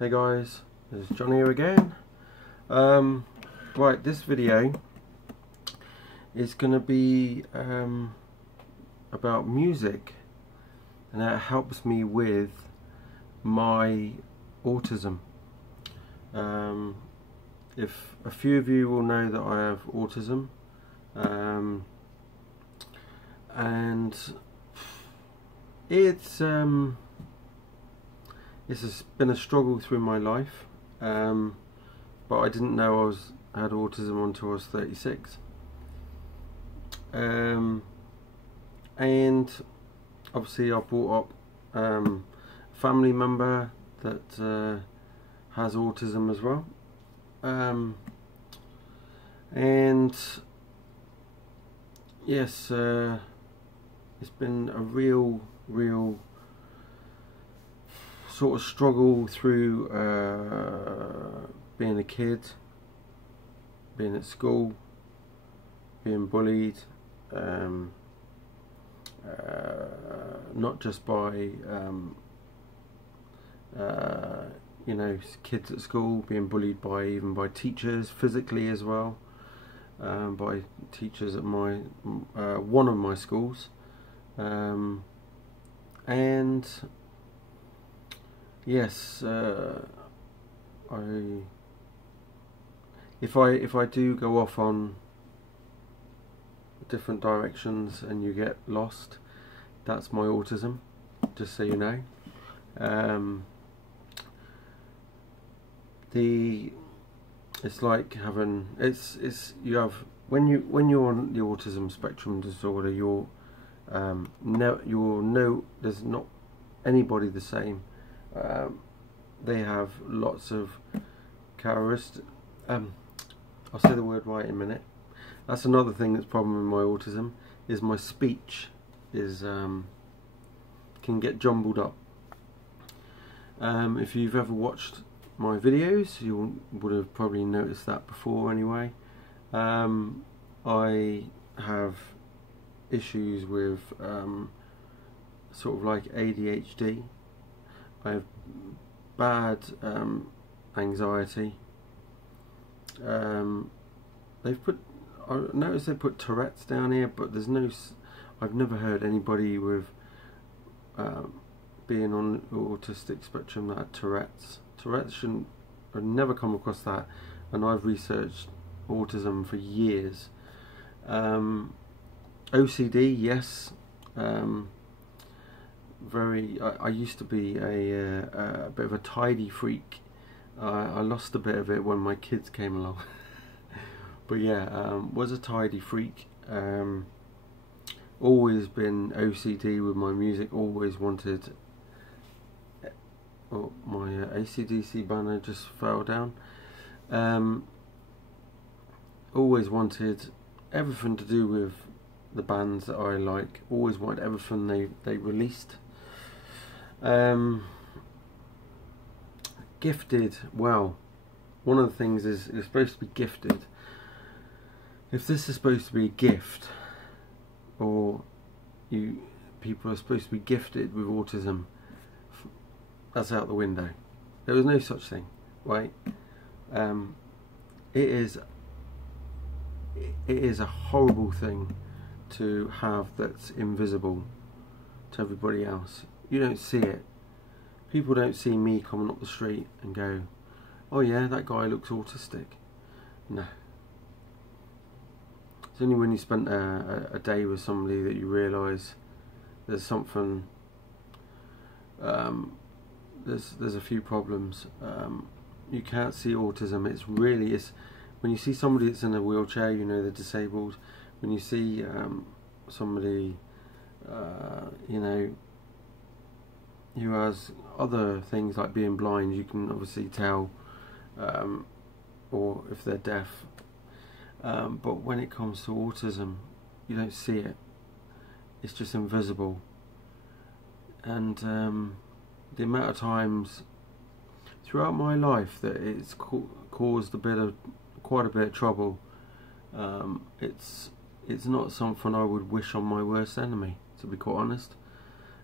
Hey guys, this is Johnny here again. Right, this video is going to be about music and how it helps me with my autism. If a few of you will know that I have autism, and it's been a struggle through my life, but I didn't know I had autism until I was 36. And obviously I brought up a family member that has autism as well, and yes, it's been a real sort of struggle through being a kid, being at school, being bullied, not just by you know, kids at school, being bullied even by teachers, physically as well, by teachers at my one of my schools, and yes, if I do go off on different directions and you get lost, that's my autism, just so you know. It's like having you have when you're on the autism spectrum disorder, there's not anybody the same. They have lots of characteristics. I'll say the word right in a minute. That's another thing that's a problem with my autism, is my speech can get jumbled up. If you've ever watched my videos, you would have probably noticed that before anyway. I have issues with sort of like ADHD. I have bad anxiety. I noticed they put Tourette's down here, but there's no. I've never heard anybody with being on the autistic spectrum that had Tourette's. Tourette's shouldn't. I've never come across that, and I've researched autism for years. OCD, yes. I used to be a bit of a tidy freak. I lost a bit of it when my kids came along. But yeah, was a tidy freak. Always been OCD with my music. Always wanted. Oh, my AC/DC banner just fell down. Always wanted everything to do with the bands that I like. Always wanted everything they released. Gifted. Well, one of the things is you're supposed to be gifted. If this is supposed to be a gift, or people are supposed to be gifted with autism, that's out the window. There was no such thing, right? It is a horrible thing to have that's invisible to everybody else. You don't see it. People don't see me coming up the street and go, "Oh yeah, that guy looks autistic." No. It's only when you spent a day with somebody that you realise there's something. There's a few problems. You can't see autism. It's when you see somebody that's in a wheelchair, you know they're disabled. When you see somebody, you know, who has other things like being blind, you can obviously tell, or if they're deaf. But when it comes to autism, you don't see it. It's just invisible. And the amount of times throughout my life that it's caused quite a bit of trouble, it's not something I would wish on my worst enemy, to be quite honest.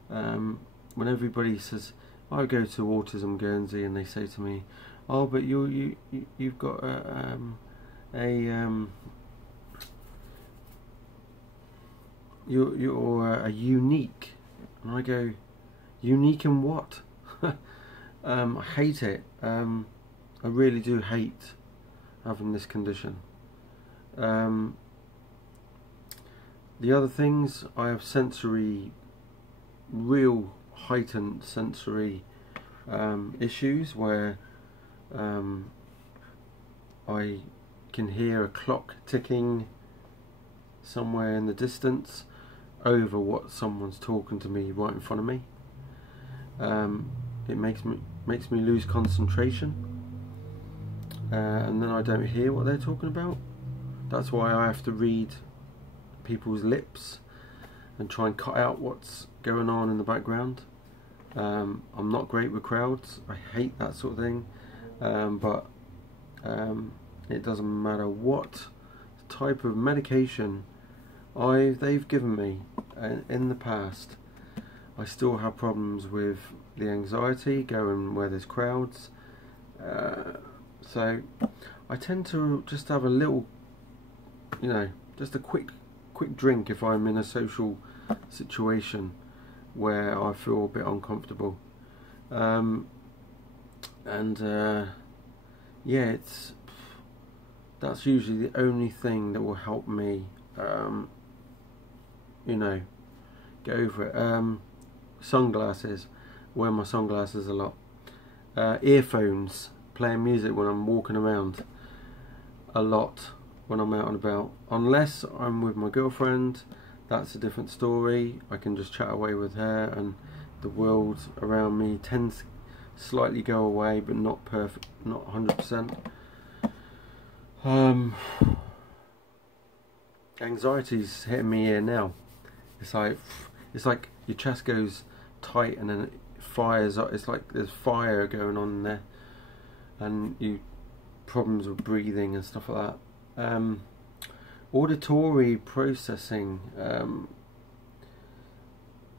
When everybody says, I go to Autism Guernsey and they say to me, "Oh, but you've got you're a unique," and I go, "Unique in what?" I hate it. I really do hate having this condition. The other things, I have real heightened sensory issues where I can hear a clock ticking somewhere in the distance over what someone's talking to me right in front of me. It makes me lose concentration, and then I don't hear what they're talking about. That's why I have to read people's lips and try and cut out what's going on in the background. I'm not great with crowds. I hate that sort of thing, but it doesn't matter what type of medication they've given me in the past. I still have problems with the anxiety going where there's crowds, so I tend to just have a little, just a quick drink if I'm in a social situation where I feel a bit uncomfortable, yeah, that's usually the only thing that will help me get over it. Sunglasses, wear my sunglasses a lot. Earphones, playing music when I'm walking around a lot when I'm out and about. Unless I'm with my girlfriend, that's a different story. I can just chat away with her and the world around me tends to slightly go away, but not perfect, not 100%. Anxiety's hitting me here now. It's like your chest goes tight and then it fires up. It's like there's fire going on there, and problems with breathing and stuff like that. Auditory processing.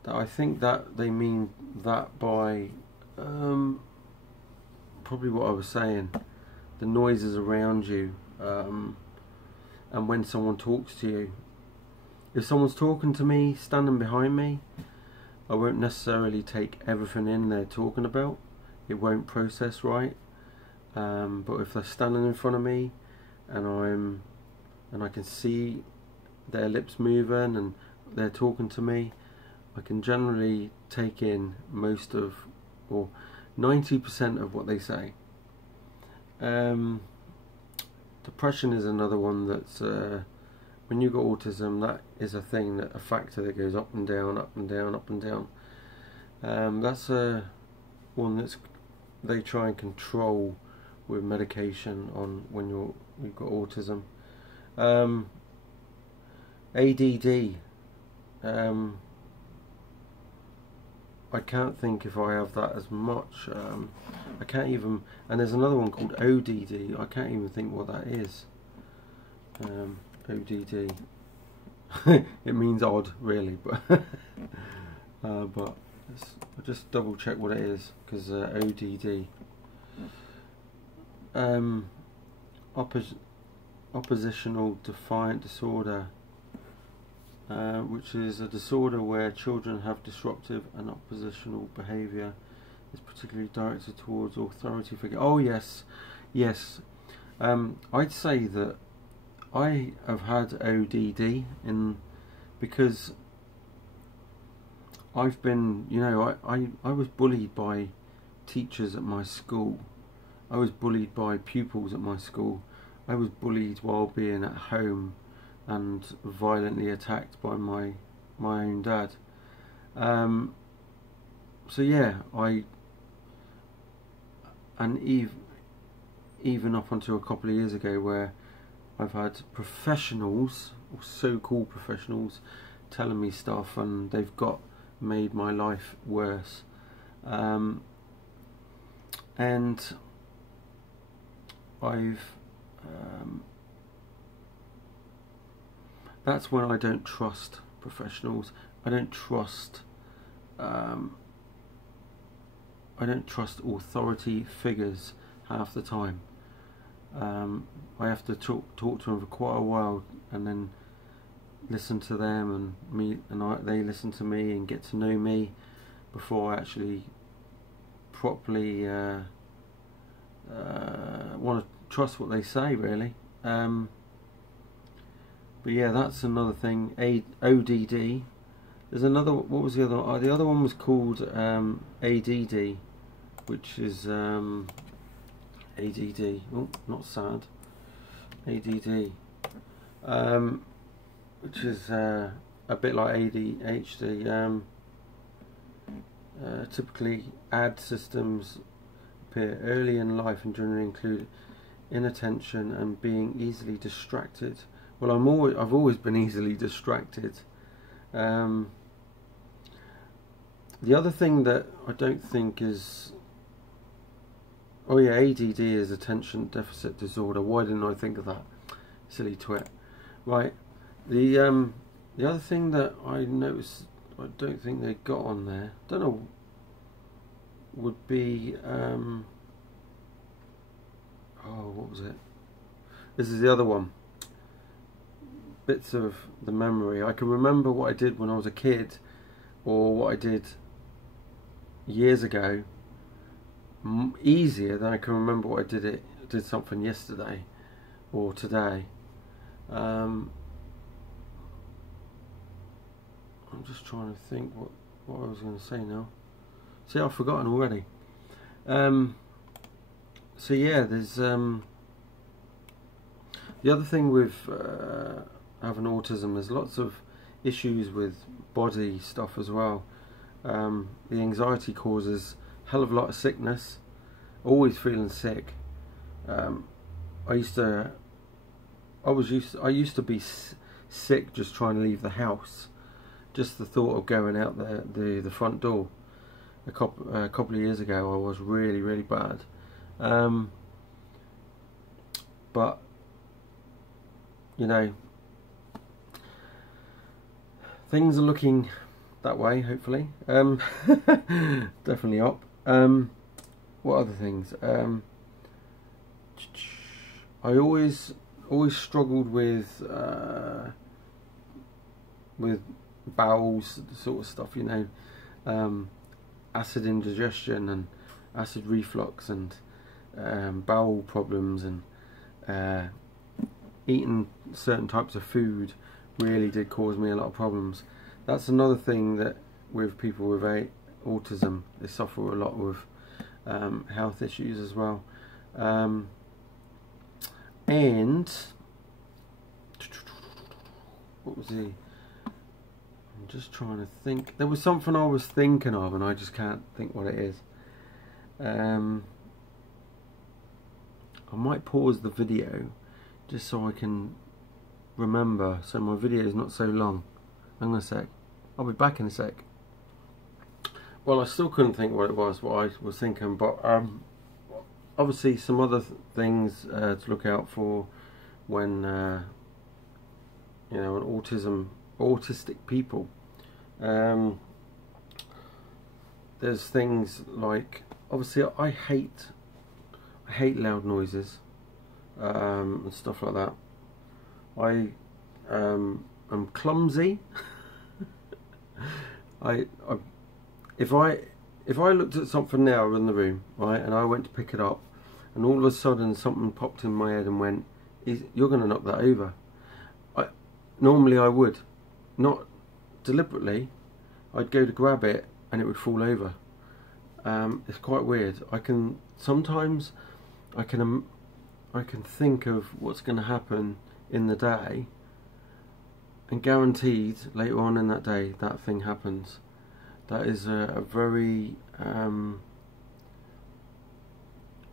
I think that they mean that by probably what I was saying, the noises around you, and when someone talks to you. If someone's talking to me, standing behind me, I won't necessarily take everything in they're talking about. It won't process right. But if they're standing in front of me and I can see their lips moving and they're talking to me, I can generally take in most of, or 90% of what they say. Depression is another one that's, when you've got autism, that is a thing, a factor that goes up and down, up and down, up and down. That's one that's they try and control with medication on when you've got autism. ADD. I can't think if I have that as much. I can't even, and there's another one called ODD. I can't even think what that is. ODD. It means odd, really, but but I'll just double check what it is, because ODD. Oppositional defiant disorder, which is a disorder where children have disruptive and oppositional behaviour. It's particularly directed towards authority figure. Oh yes, yes. I'd say that I have had ODD because I've been, I was bullied by teachers at my school. I was bullied by pupils at my school. I was bullied while being at home and violently attacked by my own dad. So yeah, even up until a couple of years ago, where I've had professionals, or so-called professionals, telling me stuff, and they've made my life worse. And that's when I don't trust professionals. I don't trust I don't trust authority figures half the time. I have to talk to them for quite a while, and then listen to them, and they listen to me and get to know me before I actually properly want to trust what they say, really. But yeah, that's another thing. ODD. There's another. What was the other one? The other one was called ADD, which is ADD. Oh, not sad. ADD, which is a bit like ADHD. Typically, ad systems appear early in life and generally include inattention and being easily distracted. Well, I've always been easily distracted. The other thing that I don't think is, oh yeah, ADD is attention deficit disorder. Why didn't I think of that? Silly twit. Right. The other thing that I noticed, I don't think they got on there, don't know, would be oh, what was it? This is the other one. Bits of the memory. I can remember what I did when I was a kid, or what I did years ago, easier than I can remember what I did something yesterday or today. I'm just trying to think what I was going to say now. See, I've forgotten already. So yeah, there's the other thing with having autism, there's lots of issues with body stuff as well. The anxiety causes a hell of a lot of sickness, always feeling sick. I used to be sick just trying to leave the house. Just the thought of going out the front door. A couple of years ago, I was really bad. But you know, things are looking that way, hopefully. Definitely up. What other things? I always struggled with bowels sort of stuff, you know, acid indigestion and acid reflux and bowel problems, and eating certain types of food really did cause me a lot of problems. That's another thing that with people with autism, they suffer a lot with health issues as well. And what was the? I'm just trying to think. There was something I was thinking of, and I just can't think what it is. I might pause the video just so I can remember, so my video is not so long. Hang on a sec. I'll be back in a sec. Well, I still couldn't think what it was, what I was thinking, but obviously some other things to look out for when you know, an autistic people. There's things like, obviously I hate loud noises and stuff like that. I am clumsy. If I looked at something now in the room, right, and I went to pick it up, and all of a sudden something popped in my head and went, "You're going to knock that over." Normally I would, not deliberately. I'd go to grab it and it would fall over. It's quite weird. Sometimes I can think of what's going to happen in the day, and guaranteed later on in that day that thing happens. That is a very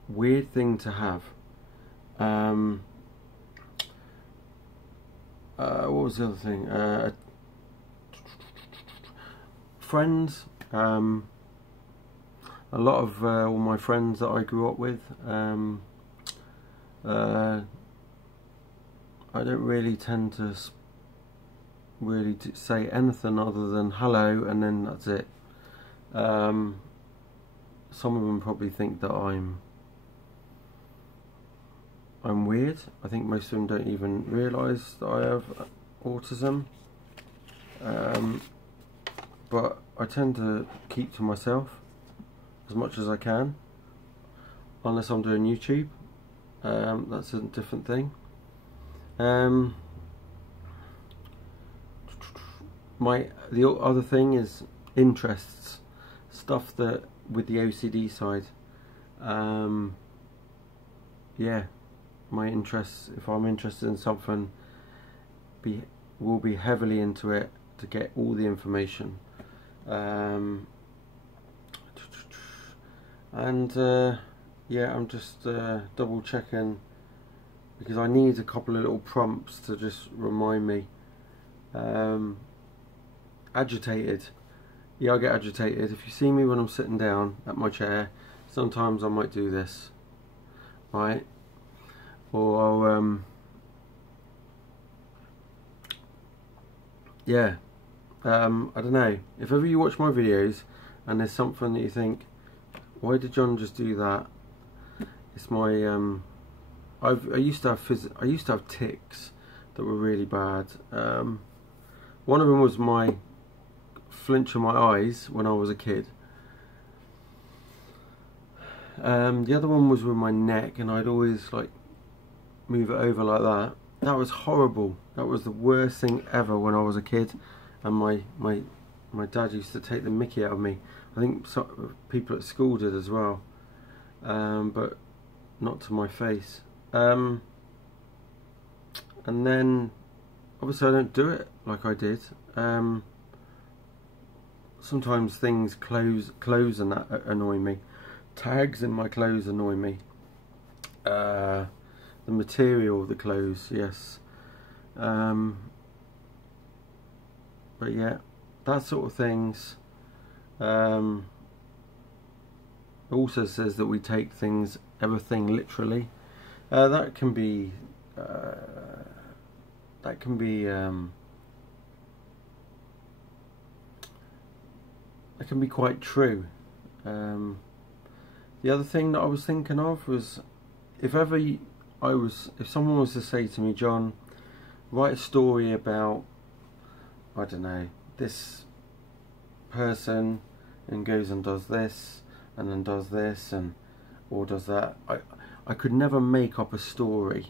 weird thing to have. What was the other thing? Friends. A lot of all my friends that I grew up with, I don't really tend to say anything other than hello, and then that's it. some of them probably think that I'm weird. I think most of them don't even realise that I have autism. But I tend to keep to myself as much as I can, unless I'm doing YouTube. That's a different thing. The other thing is interests, stuff that with the OCD side. Yeah, my interests. If I'm interested in something, will be heavily into it to get all the information. Yeah, I'm just double checking, because I need a couple of little prompts to just remind me. Agitated. Yeah, I get agitated. If you see me when I'm sitting down at my chair, sometimes I might do this, right? Or I'll, yeah, I don't know. If ever you watch my videos and there's something that you think, why did John just do that? It's my I used to have tics that were really bad. One of them was my flinch of my eyes when I was a kid. The other one was with my neck, and I'd always like move it over like that. That was horrible. That was the worst thing ever when I was a kid, and my dad used to take the mickey out of me. I think some people at school did as well, but not to my face. And then obviously I don't do it like I did. Sometimes things clothes and that annoy me. Tags in my clothes annoy me. The material of the clothes, yes. But yeah, that sort of things. It also says that we take everything literally. That can be quite true. The other thing that I was thinking of was, if someone was to say to me, John, write a story about, I don't know, this person, and goes and does this, and then does this, or does that. I could never make up a story,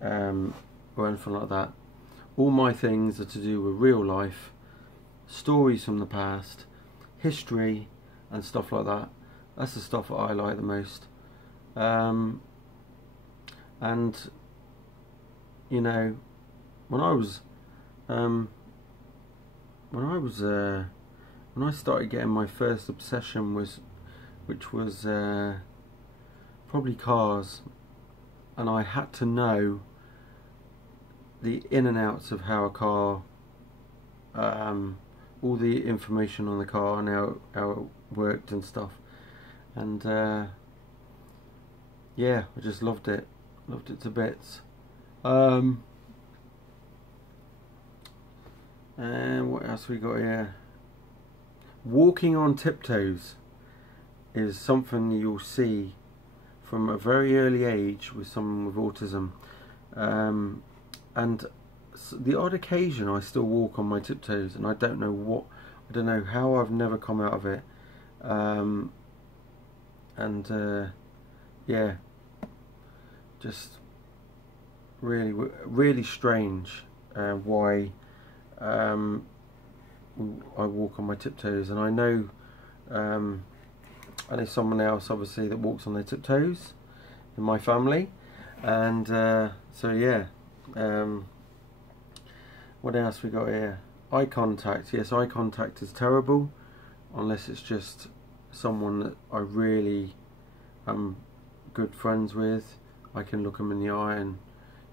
or anything like that. All my things are to do with real life, stories from the past, history, and stuff like that. That's the stuff that I like the most. And you know, when I started getting my first obsession, which was probably cars, and I had to know the in and outs of how a car, all the information on the car and how it worked and stuff. And yeah, I just loved it to bits. And what else we got here? Walking on tiptoes is something you'll see from a very early age with someone with autism. And the odd occasion I still walk on my tiptoes, and I don't know how I've never come out of it. Yeah, just really strange why I walk on my tiptoes. And I know someone else obviously that walks on their tiptoes in my family, and so yeah. What else we got here? Eye contact. Yes, eye contact is terrible unless it's just someone that I really am good friends with. I can look them in the eye and,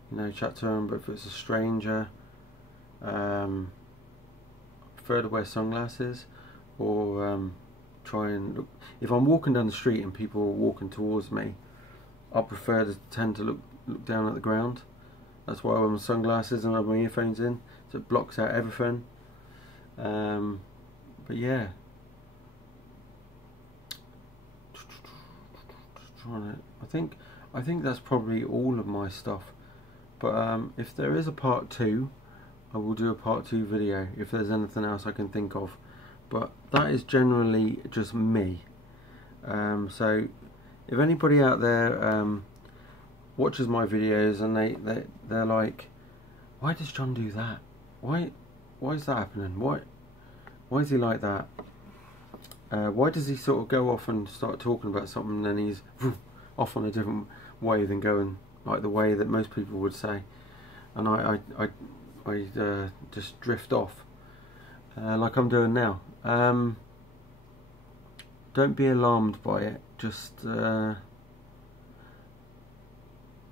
you know, chat to them. But if it's a stranger, I prefer to wear sunglasses, or try and look. If I'm walking down the street and people are walking towards me, I prefer to tend to look down at the ground. That's why I wear my sunglasses and I have my earphones in, so it blocks out everything. But yeah. trying to. I think that's probably all of my stuff. But if there is a part 2, I will do a part 2 video if there's anything else I can think of. But that is generally just me. So if anybody out there watches my videos and they're like, why does John do that? Why is that happening? Why is he like that? Why does he sort of go off and start talking about something and then he's off on a different way than going like the way that most people would say, and I just drift off like I'm doing now. Don't be alarmed by it. Just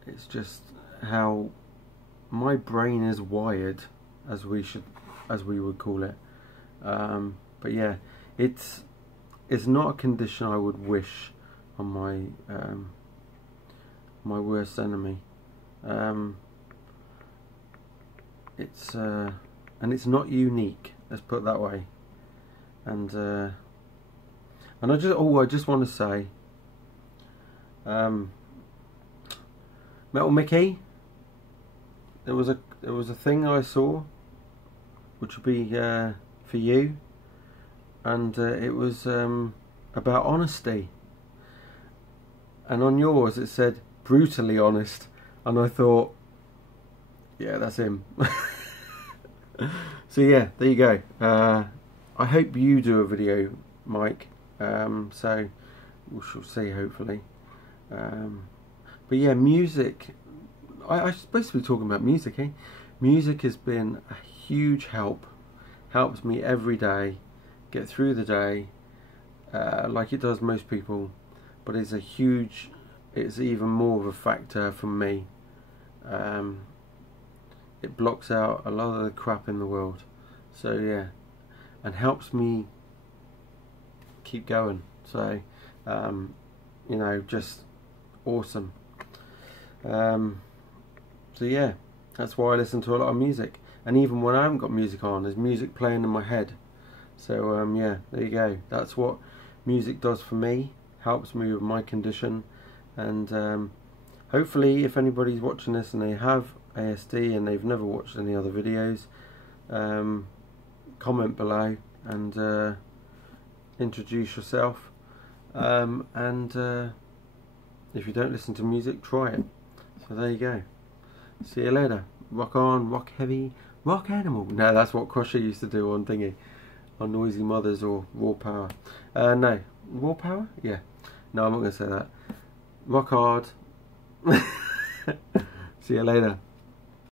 it's just how my brain is wired, as we would call it. But yeah, it's not a condition I would wish on my my worst enemy. It's and it's not unique. Let's put it that way. And I just want to say, Metal Mickey. There was a thing I saw, which would be for you, and it was about honesty. And on yours it said brutally honest, and I thought, yeah, that's him. So yeah, there you go. I hope you do a video, Mike. So we shall see, hopefully. But yeah, music. I'm supposed to be talking about music, eh? Music has been a huge help. Helps me every day get through the day, like it does most people. But it's even more of a factor for me. It blocks out a lot of the crap in the world. So yeah, and helps me keep going. So you know, just awesome. So yeah, that's why I listen to a lot of music. And even when I haven't got music on, there's music playing in my head. So yeah, there you go. That's what music does for me. Helps me with my condition. And hopefully, if anybody's watching this and they have ASD and they've never watched any other videos, comment below and introduce yourself. And if you don't listen to music, try it. So there you go. See you later. Rock on, rock heavy, rock animal. No, that's what Crusher used to do on thingy, on Noisy Mothers or Raw Power. No, Raw Power? Yeah. No, I'm not going to say that. Rock hard. See you later.